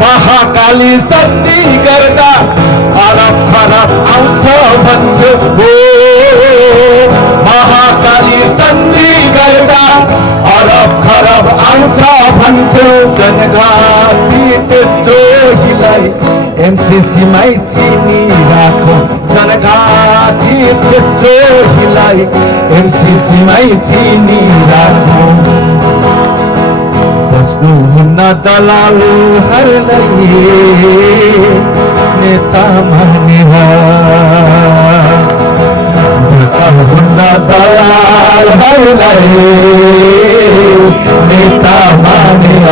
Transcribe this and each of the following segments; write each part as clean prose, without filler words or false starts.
महाकाली सन्धि गर्दा अरब खरब आउँछ भन्थ्यो हो। महाकाली सन्धि गर्दा अरब खरब आउँछ भन्थ्यो। जनघाती त्यत्रोहीलाई एमसीसीमै चिनी राखौँ। जनघाती त्यत्रोहीलाई एमसीसीमै चिनी राखौँ। बस्नुहुन्न दलालहरूलाई नेता मानेर। बस्नुहुन्न दलालहरूलाई नेता मानेर।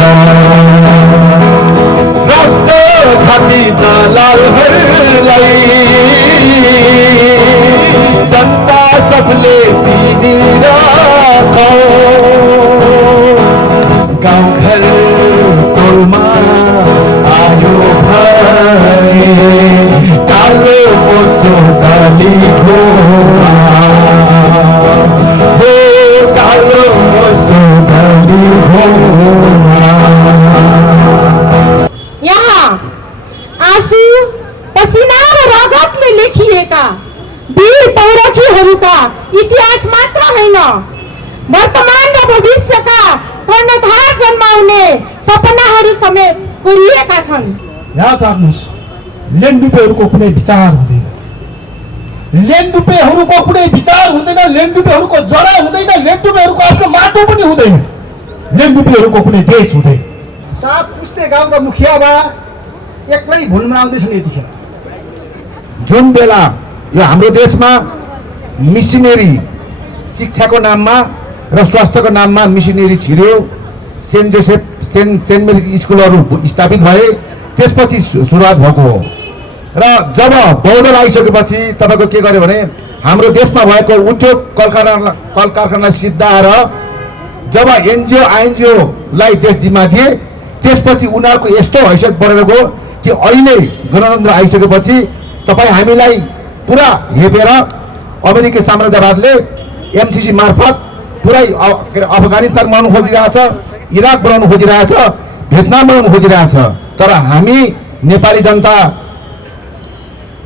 राष्ट्रघाती दलालहरूलाई जनता सबले चिनिराखौँ। गाउँ घर टोलमा आयो भने कालो मोसो डाली घोमा हो। कालो मोसो डाली घोमा। यहाँ आँसु पसिना र रगतले लेखिएका वीर पौरखीहरूका इतिहास मात्र होइन, वर्तमान र भविष्यका कर्णधार जन्माउने सपनाहरू समेत कोरिएका छन्। याद राख्नुहोस्, लेन्डुपेहरूको कुनै विचार हुँदैन। लेन्डुपेहरूको कुनै विचार हुँदैन। लेन्डुपेहरूको जरा हुँदैन। लेन्डुपेहरूको आफ्नो माटो पनि हुँदैन। लेन्डुपेहरूको कुनै देश हुँदैन। 7 पुस्ते गाउँका मुखिया बा एक्लै भुल मनाउँदैछन् यतिखेर। जुन बेला यो हाम्रो देशमा मिसनरी शिक्षाको नाममा र स्वास्थ्यको नाममा मिसनरी छिर्यो, सेन्ट जोसेफ सेन्ट मेरी स्कुलहरू स्थापित भए, त्यसपछि सुरुवात भएको हो। र जब बौद्ध आइसकेपछि तपाईँको के गर्यो भने हाम्रो देशमा भएको उद्योग कल कारखाना सिद्धाएर जब एनजिओ आइएनजिओलाई देश जिम्मा दिए, त्यसपछि उनीहरूको यस्तो हैसियत बढेर गयो कि अहिले गणतन्त्र आइसकेपछि तपाईँ हामीलाई पुरा हेपेर अमेरिकी साम्राज्यवादले एमसीसी मार्फत पुरै अफगानिस्तान बनाउनु खोजिरहेछ, इराक बनाउनु खोजिरहेछ, भियतनाम बनाउनु खोजिरहेछ। तर हामी नेपाली जनता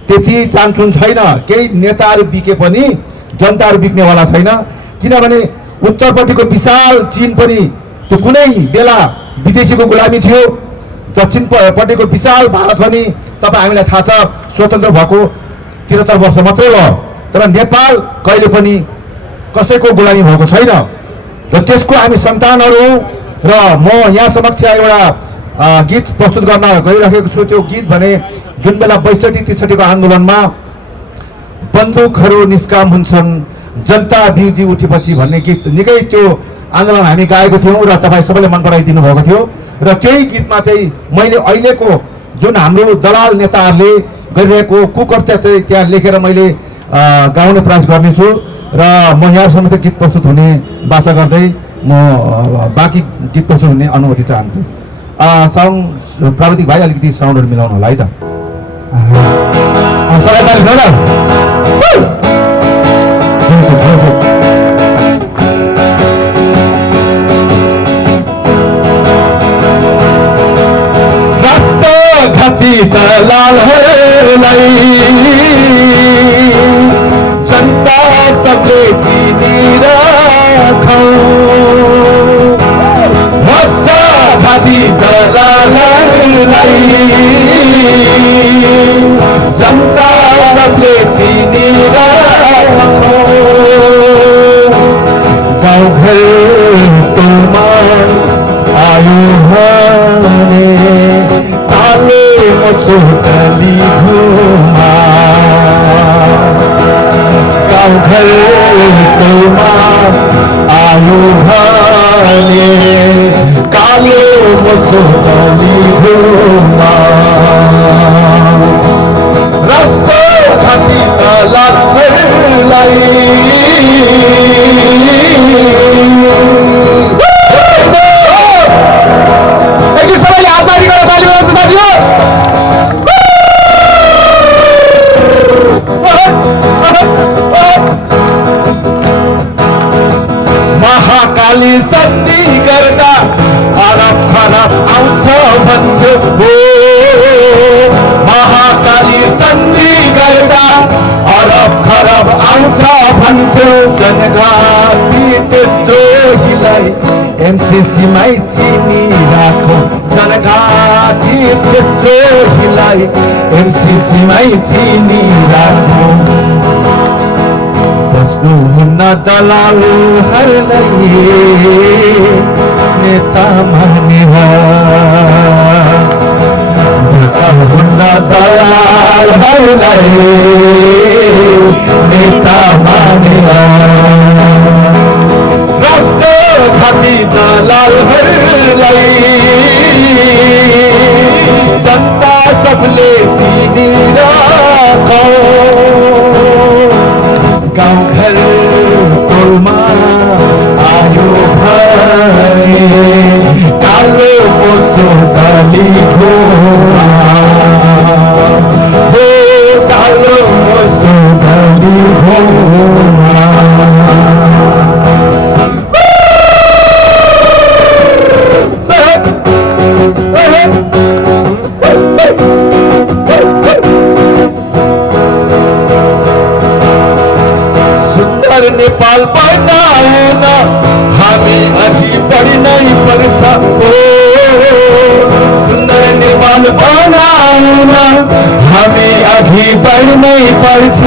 त्यति चान्चुन छैन। केही नेताहरू बिके पनि जनताहरू बिक्नेवाला छैन। किनभने उत्तरपट्टिको विशाल चीन पनि त्यो कुनै बेला विदेशीको गुलामी थियो। दक्षिणपट्टिको विशाल भारत पनि तपाईँ हामीलाई थाहा छ स्वतन्त्र भएको 73 वर्ष मात्रै भयो। तर नेपाल कहिले पनि कसैको गुलामी भएको छैन र त्यसको हामी सन्तानहरू हौँ। र म यहाँ समक्ष एउटा गीत प्रस्तुत गर्न गइरहेको छु। त्यो गीत भने जुन बेला 62-63 आन्दोलनमा बन्दुकहरू निष्काम हुन्छन्, जनता बिउजी उठेपछि भन्ने गीत निकै त्यो आन्दोलन हामी गाएको थियौँ र तपाईँ सबैले मन पराइदिनु भएको थियो। र त्यही गीतमा चाहिँ मैले अहिलेको जुन हाम्रो दलाल नेताहरूले गरिरहेको कुकृत्य चाहिँ त्यहाँ लेखेर मैले गाउने प्रयास गर्नेछु। र म यहाँसम्म चाहिँ गीत प्रस्तुत हुने बाचा गर्दै म बाँकी गीत प्रस्तुत हुने अनुमति चाहन्छु। साउन्ड प्राविधिक भाइ अलिकति साउन्डहरू मिलाउनु होला है त। सबै तारिक छ राष्ट्रघाती दलालहरूलाई जनता सबले चिनिराखौँ। राष्ट्रघाती दलालहरूलाई जनता सबले चिनिराखौँ। गाउँ घर टोलमा आयो भने कालो मोसो डाली घोमा। गाउँ घर टोलमा आयो भने कालो मोसो डाली घोमा। राष्ट्रघाती दलालहरूलाई सबैले हात माथि गरेर ताली बजाउँछ साथीहरू। महाकाली सन्धि गर्दा अरब खरब आउँछ भन्थ्यो हो। जनघाती त्यत्रोहीलाई एमसीसीमै चिनी राखौँ जनघाती त्यत्रोहीलाई एमसीसीमै चिनी राखौँ बस्नुहुन्न दलालहरूलाई नेता मानेर बस्नुहुन्न दलालहरूलाई नेता मानेर राष्ट्रघाती दलालहरूलाई जनता सबले चिनिराखौँ गाउँघर टोलमा आयो भने कालो मोसो दली घोडा हो कालो मोसो दली घोडा नेपाल बनाउन हामी अघि बढ्नै पर्छ ओ सुन्दर नेपाल बनाउन हामी अघि बढ्नै पर्छ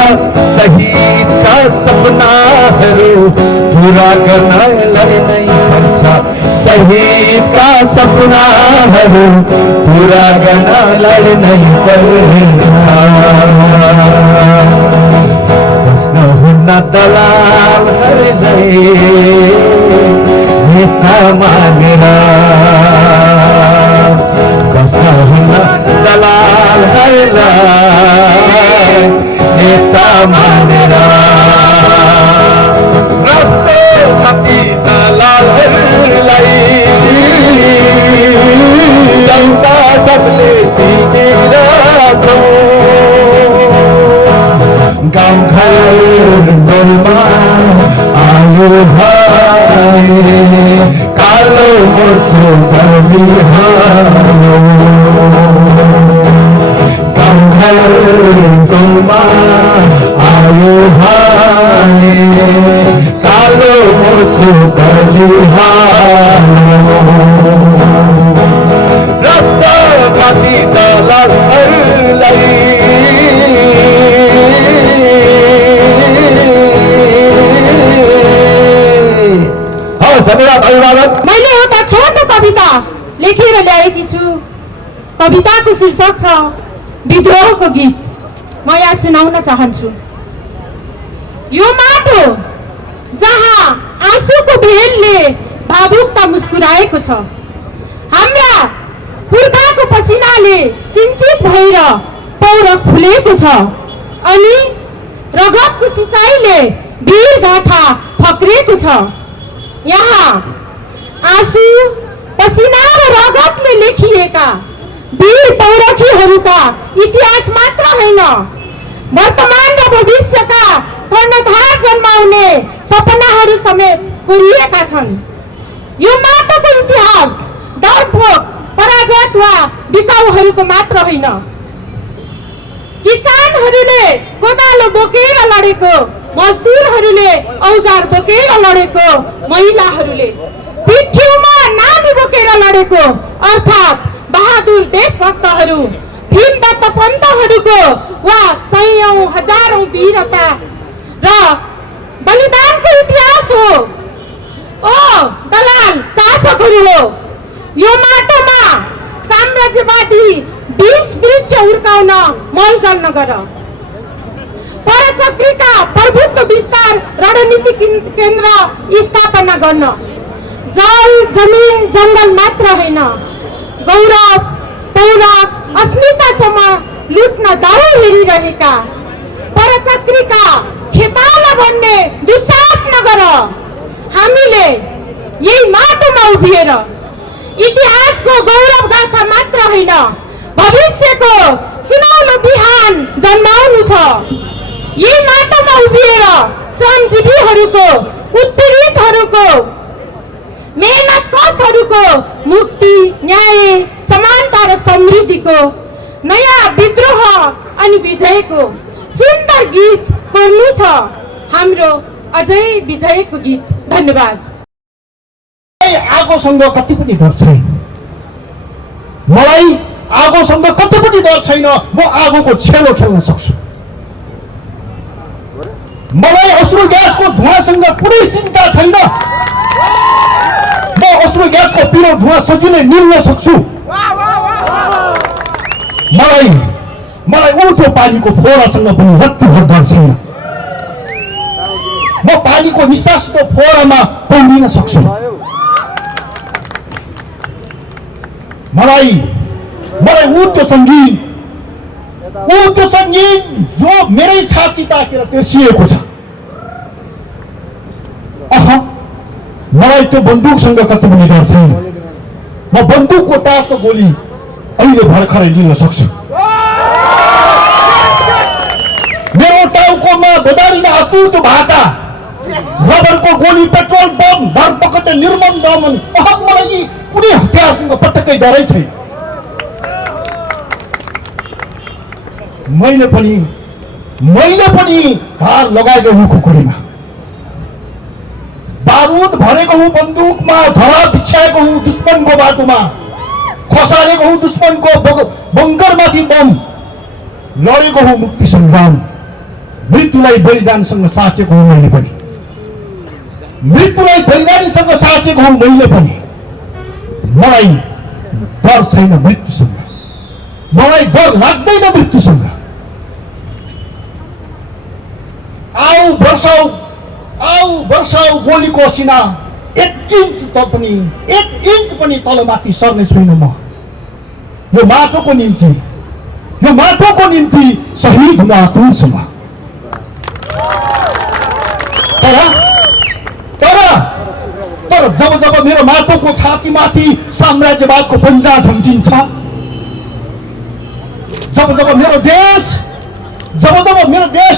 शहीदका सपनाहरू पुरा गर्नलाई नै पर्छ शहीदका सपनाहरू पुरा गर्नलाई नै पर्छ बस्नुहुन्न दलालहरूलाई नेता मानेर बस्नुहुन्न दलालहरूलाई नेता मानेर राष्ट्रघाती दलालहरूलाई जनता सबले चिनिराखौँ गाउँघर टोलमा आयो भने कालो मोसो दली गाउँघर टोलमा आयो भने कालो मोसो दली राष्ट्रघाती दलालहरूलाई धन्यवाद अभिवादन। मैले एउटा छोटो कविता लेखेर ल्याएकी छु कविताको शीर्षक छ विद्रोहको गीत म यहाँ सुनाउन चाहन्छु यो माटो जहाँ आँसुको भेलले भावुकता मुस्कुराएको छ हाम्रा पुर्खाको पसिनाले सिंचित भएर पौरख फुलेको छ अनि रगतको सिँचाइले वीर गाथा फक्रेको छ यहाँ आँसु पसिना र रगतले लेखिएका वीर पौरखीहरूका इतिहास मात्र होइन वर्तमान र भविष्यका कर्णधार जन्माउने सपनाहरू समेत कोरिएका छन् यो माटोको इतिहास डरपोक पराजय वा बिकाउहरूको मात्र होइन किसानहरूले कोदालो बोकेर लडेको मजदुरहरूले औजार बोकेर लडेको महिलाहरूले पिठ्यौमा नानी बोकेर लडेको अर्थात् बहादुर देशभक्तहरू भीमदत्त पन्तहरूको वा सयौं हजारौं वीरता र बलिदानको इतिहास हो ओ दलाल शासकहरू हो यो माटोमा साम्राज्यवादी बीज वृक्ष हुर्काउन मलजल नगर परचक्रीका प्रभुत्व विस्तार रणनीति केन्द्र स्थापना गर्न जल जमिन जंगल मात्र होइन गौरव पौरख अस्मितासम्म लुट्न दाउ हेरिरहेका परचक्रीका खेताला बन्ने दुस्साहस नगर हामीले यही माटोमा उभिएर इतिहासको गौरव गाथा मात्र होइन भविष्यको सुनौलो बिहान जन्माउनु छ यही माटोमा उभिएर श्रमजीवीहरूको उत्पीडितहरूको मेहनत कशहरूको मुक्ति न्याय समानता र समृद्धिको नयाँ विद्रोह अनि विजयको सुन्दर गीत गर्नु छ हाम्रो अझै विजयको गीत। धन्यवाद। आगोसँग कति पनि डर छैन, मलाई आगोसँग कति पनि डर छैन। म आगोको छेलो खेल्न सक्छु। मलाई अश्रु ग्यासको धुवासँग कुनै चिन्ता छैन। म अश्रु ग्यासको पिरो धुवा सजिलै निल्न सक्छु। मलाई उल्टो पानीको फोहरासँग पनि रत्तिभर डर छैन। म पानीको निस्सासितो फोहरामा पौडिन सक्छु। मलाई उल्टो सङ्गीन जो मेरै छाती ताकेर तेर्सिएको छ। मलाई त्यो बन्दुकसँग कति पनि डर छैन। म बन्दुकको तातो गोली अहिले भर्खरै लिन सक्छु। मेरो टाउकोमा बजारिन अतुट भाटा, रबरको गोली, पेट्रोल बम, धरपकड, निर्मम दमन, मलाई यी कुनै हतियारसँग पटक्कै डरै छैन। मैले पनि धार लगाएको हुँ खुकुरीमा, बारुद भरेको हुँ बन्दुकमा, धरा बिछ्याएको हुँ दुश्मनको बाटोमा, खसालेको हुँ दुश्मनको बङ्करमाथि बम, लडेको हुँ मुक्ति सङ्ग्राम। मृत्युलाई बलिदानसँग साँचेको हुँ मैले पनि, मृत्युलाई बलिदानीसँग साँचेको हुँ मैले पनि। मलाई डर छैन मृत्युसँग, मलाई डर लाग्दैन मृत्युसँग। आऊ वर्षाऊ गोलीको सिना, एक इन्च पनि तलमाथि सर्ने छुइन म। यो माटोको निम्ति शहीद हुन आतुर छु म। तर जब मेरो माटोको छातीमाथि साम्राज्यवादको पन्जा झम्टिन्छ, जब मेरो देश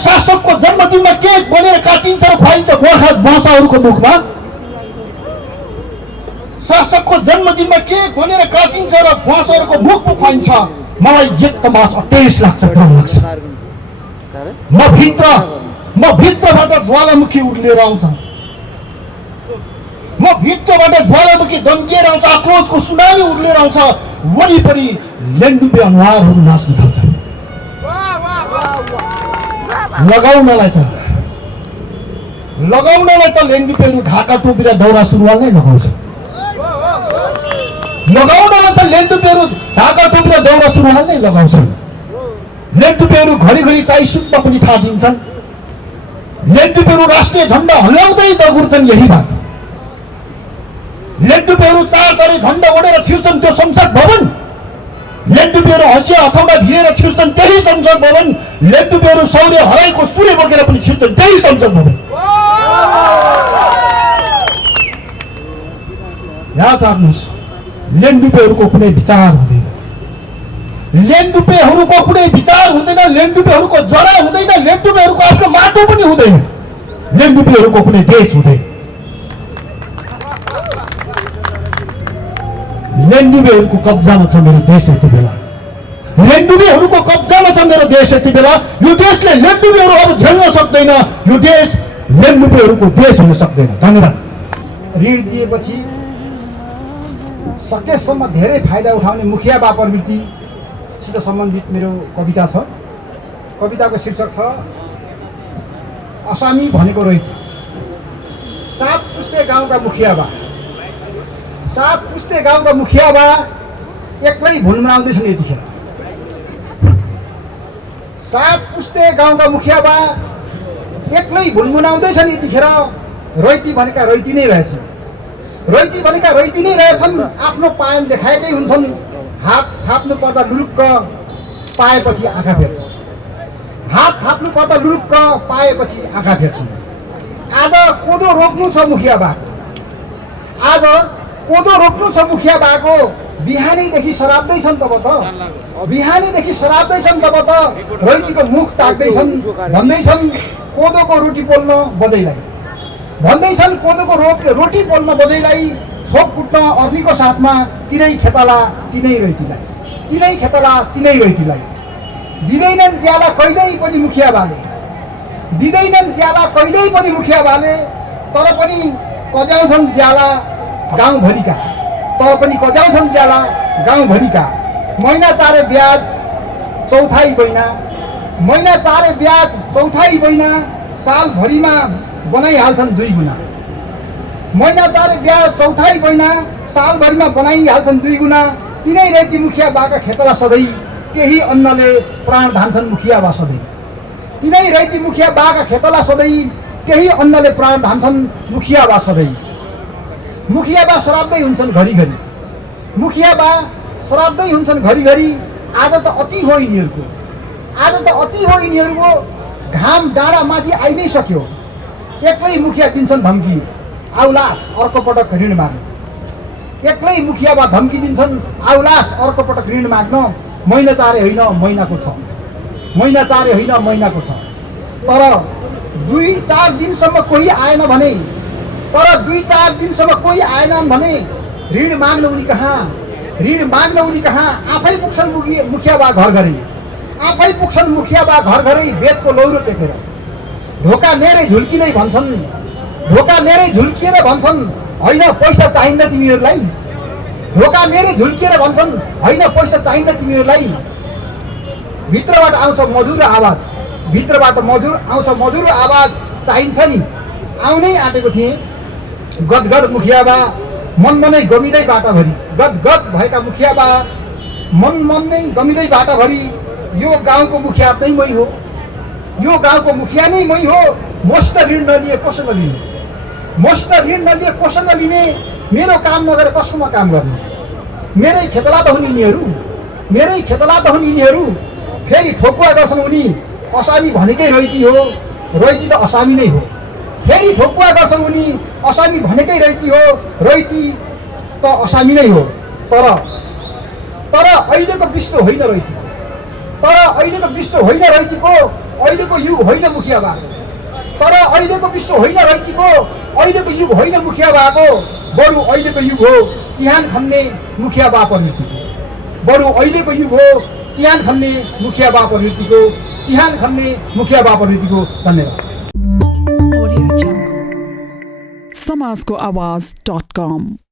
शासकको जन्मदिनमा केक बनेर काटिन्छ र खुवाइन्छ गोर्खा भाषाहरूको मुखमा, शासकको जन्मदिनमा केक बनेर काटिन्छ र भाषाहरूको मुखमा खुवाइन्छ, मलाई एक तमास अतेस लाग्छ, डर लाग्छ। म भित्रबाट ज्वालामुखी उर्लिएर आउँछ, म भित्रबाट ज्वालामुखी दम्किएर आउँछ, आक्रोशको सुनामी उर्लिएर आउँछ। वरिपरि लेन्डुपे अनुहारहरू नाच्न थाल्छन्। लगाउनलाई त लेन्डुपेहरू ढाका टोपी र दौरा सुरुवाल नै लगाउँछ। लगाउनलाई त लेन्डुपेहरू ढाका टोपी र दौरा सुरुवाल नै लगाउँछन्। लेन्डुपेहरू घरिघरि टाई सुटमा पनि थाटिन्छन्। लेन्डुपेहरू राष्ट्रिय झण्डा हल्लाउँदै दगुर्छन् यही बाटो। लेन्डुपेहरू चारतरे झण्डा ओढेर छिर्छन् त्यो संसद भवन। लेन्डुपेहरू हँसिया हथौडा भिरेर छिर्छन् त्यही संसद भवन। लेन्डुपेहरू सौर्य हराइको सूर्य बोकेर पनि छिर्छन् त्यही संसद भवन। याद राख्नुहोस्, लेन्डुपेहरूको कुनै विचार हुँदैन, लेन्डुपेहरूको कुनै विचार हुँदैन, लेन्डुपेहरूको जरा हुँदैन, लेन्डुपेहरूको आफ्नो माटो पनि हुँदैन, लेन्डुपेहरूको कुनै देश हुँदैन। लेन्डुपेहरूको कब्जामा छ मेरो देश यति बेला, लेन्डुपेहरूको कब्जामा छ मेरो देश यति बेला। यो देशले लेन्डुपेहरू अब झेल्न सक्दैन, यो देश लेन्डुपेहरूको देश हुन सक्दैन। धन्यवाद। ऋण दिएपछि सकेसम्म धेरै फाइदा उठाउने मुखिया बा प्रवृत्तिसित सम्बन्धित मेरो कविता छ। कविताको शीर्षक छ असामी भनेको रैती। 7 पुस्ते गाउँका मुखिया बा, 7 पुस्ते गाउँका मुखिया बा एक्लै भुलमराउँदैछन् यतिखेर। 7 पुस्ते गाउँका मुखिया बा एक्लै भुलमुनाउँदैछन् यतिखेर। रैती भनेका रैती नै रहेछन्, रैती भनेका रैती नै रहेछन्। आफ्नो पायन देखाएकै हुन्छन्। हात थाप्नु पर्दा लुरुक्क पाएपछि आँखा फेर्छन्, हात थाप्नु पर्दा लुरुक्क पाएपछि आँखा फेर्छन्। आज कोदो रोप्नु छ मुखिया बाको, आज कोदो रोप्नु छ मुखिया बाको। बिहानैदेखि सराप्दैछन् तब त, बिहानैदेखि सराप्दैछन् तब त। रैतीको मुख ताक्दैछन्, भन्दैछन् कोदोको रोटी पोल्न बजैलाई, भन्दैछन् कोदोको रोटी पोल्न बजैलाई। छोप कुट्न अर्नीको साथमा तिनै खेतला तिनै रैतीलाई, तिनै खेतला तिनै रैतीलाई। दिँदैनन् ज्याला कहिल्यै पनि मुखिया बाले, दिँदैनन् ज्याला कहिल्यै पनि मुखिया बाले, तर पनि कजाउँछन् ज्याला गाउँभरिका, तर पनि कजाउँछन् ज्याला गाउँभरिका। महिना चारे ब्याज चौथाइ महिना, महिना चारे ब्याज चौथाइ महिना, सालभरिमा बनाइहाल्छन् 2 गुणा। महिना चारे ब्याज चौथाइ महिना, सालभरिमा बनाइहाल्छन् 2 गुणा। तिनै रेती मुखिया बाका खेतला सधैँ, केही अन्नले प्राण धान्छन् मुखिया बा सधैँ। तिनै रेती मुखिया बाका खेतला सधैँ, केही अन्नले प्राण धान्छन् मुखिया बा सधैँ। मुखिया बा श्राप्दै हुन्छन् घरिघरि, मुखिया बा श्राप्दै हुन्छन् घरिघरि। आज त अति हो यिनीहरूको, आज त अति हो यिनीहरूको। घाम डाँडा माथि आइ नै सक्यो, एक्लै मुखिया दिन्छन् धम्की, आउलास अर्को पटक ऋण माग्न। एक्लै मुखिया बा धम्की दिन्छन्, आउलास अर्को पटक ऋण माग्न। महिना चारे होइन महिनाको छ, महिना चारे होइन महिनाको छ। तर 2-4 दिनसम्म कोही आएन भने, तर 2-4 दिनसम्म कोही आएनन् भने ऋण माग्न उनी कहाँ, ऋण माग्न उनी कहाँ। आफै पुग्छन् मुखिया बा घर घरै, आफै पुग्छन् मुखिया बा घर घरै बेदको लौरो टेकेर। ढोका नेरै झुल्किँदै भन्छन्, ढोका नेरै झुल्किएर भन्छन्, होइन पैसा चाहिन्न तिमीहरूलाई। ढोका नेरै झुल्किएर भन्छन्, होइन पैसा चाहिन्न तिमीहरूलाई। भित्रबाट आउँछ मधुर आवाज, भित्रबाट आउँछ मधुर आवाज, चाहिन्छ नि। आउनै आँटेको थिएँ गदगद मुखिया बा, मन गमिँदै बाटाभरि। गदगद भएका मुखिया बा, मन नै गमिँदै बाटाभरि। यो गाउँको मुखिया नै मै हो, यो गाउँको मुखिया नै मै हो। मस्त ऋण नलिए कोसँग लिने, मस्त ऋण नलिए कोसँग लिने। मेरो काम नगरे कसकोमा काम गर्ने। मेरै खेतला त हुन् यिनीहरू, मेरै खेतला त हुन् यिनीहरू। फेरि ठोकुवा गर्छन् उनी, असामी भनेकै रैती हो, रैती त असामी नै हो। फेरि ठोकुवा गर्छन् उनी, असामी भनेकै रैती हो, रैती त असामी नै हो। तर अहिलेको विश्व होइन रैती, तर अहिलेको विश्व होइन रैतीको, अहिलेको युग होइन मुखिया बाको। तर अहिलेको विश्व होइन रैतीको, अहिलेको युग होइन मुखिया बाको। बरु अहिलेको युग हो चिहान खन्ने मुखिया बा प्रवृत्तिको, बरु अहिलेको युग हो चिहान खन्ने मुखिया बा प्रवृत्तिको, चिहान खन्ने मुखिया बा प्रवृत्तिको। धन्यवाद। समाजको आवाज.com